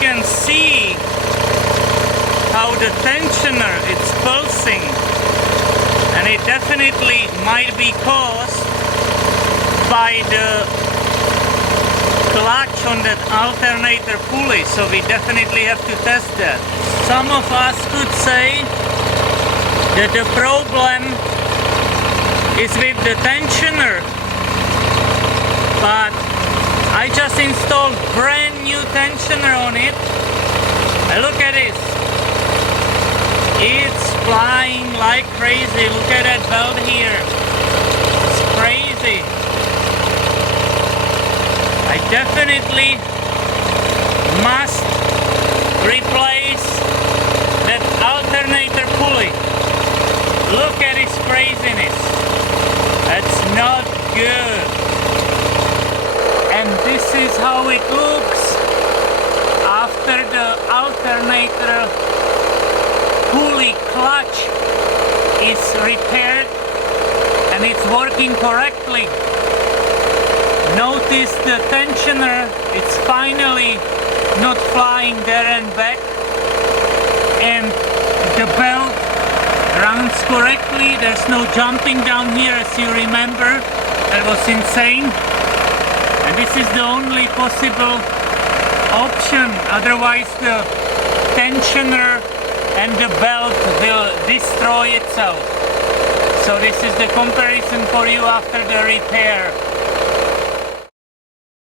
can see how the tensioner is pulsing, and it definitely might be caused by the clutch on that alternator pulley, so we definitely have to test that. Some of us could say that the problem is with the tensioner, but I just installed brand new tensioner on it, and look at this. It's flying like crazy. Look at that belt here. It's crazy. I definitely must replace that alternator pulley. Look at this craziness. That's not good. And this is how it looks after the alternator pulley clutch is repaired and it's working correctly. Notice the tensioner, it's finally not flying there and back, and the belt runs correctly. There's no jumping down here, as you remember. That was insane. And this is the only possible option, otherwise the tensioner and the belt will destroy itself. So this is the comparison for you after the repair.